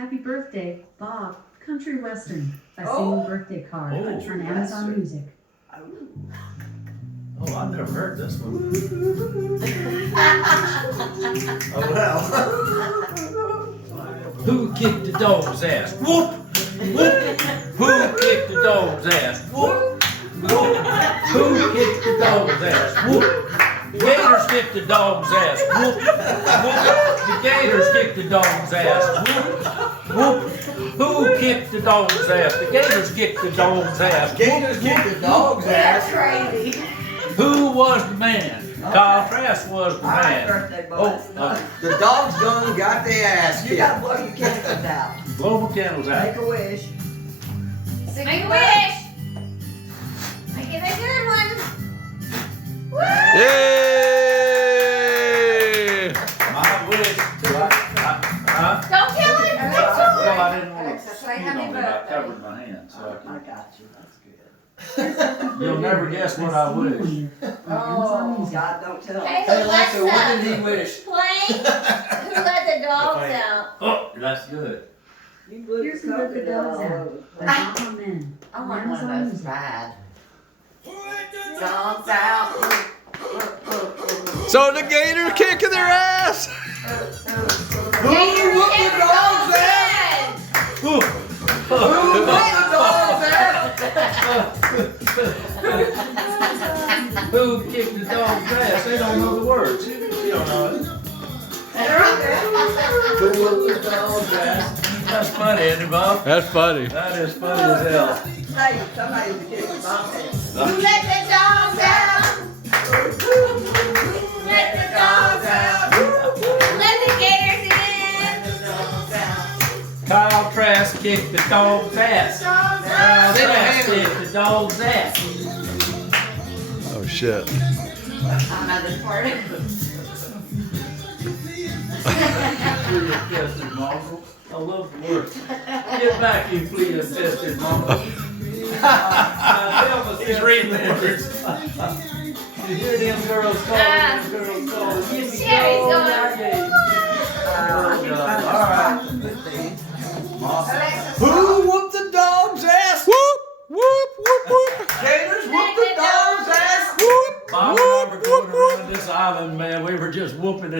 Happy birthday, Bob. Country Western. A single birthday card on Amazon Music. Oh, I've never heard this one. Oh, well. Who kicked the dog's ass? Whoop! Whoop! Who kicked the dog's ass? Whoop! Whoop! Who kicked the dog's ass? Whoop! The Gators kicked the dog's ass. Whoop! Whoop! The Gators kicked the dog's ass. Whoop! Whoop! Who kicked the dog's ass? The Gators kicked the dog's ass. Gators kicked the dog's ass. That's crazy. Who was the man? Kyle Trask was the man. Birthday boys. The dog's done got the ass You kicked. gotta blow your candles out. Blow my candles out. Make a wish. Make a wish. Make it a good one. Woo! Yay! My wish. Don't kill it. Well, I didn't want to Alexa, say skew happy on it. I birthday. covered my hand. So I got you. That's good. you'll never guess what I wish. Oh, God, don't tell me. Okay, Hey, who Alexa, what lets did he wish? play? Who let the dogs out? Oh, that's good. You blew Here's the who let the coconut dogs all out. over. By Baha Men. I on want one Amazon of those Music. bad. Dogs out. So the Gators kicking their ass. Who whooped the dog's ass? Who whooped the dog's ass? Who kicked the dog's ass? They don't know the words. You don't know it. Who whooped the dog's ass? That's funny, isn't it, Bob? That's funny. That is funny as hell. Hey, somebody's getting bumped. Who let the dogs out? Let the dogs out. Let the Gators in. Kyle Trask kicked the dog's ass. Kyle Trask kicked the dog's ass. Oh shit. I know this part. Flea-infested mongrel. I love the word. Get back, you flea-infested mongrel. He's reading this. You hear them girls calling, them girls calling. Sherry's going. Oh, God. All right. Who whooped the dog's ass? Whoop whoop whoop whoop. Gators whooped the dog's ass? Whoop Bob and I were going around this island, man. We were just whooping it.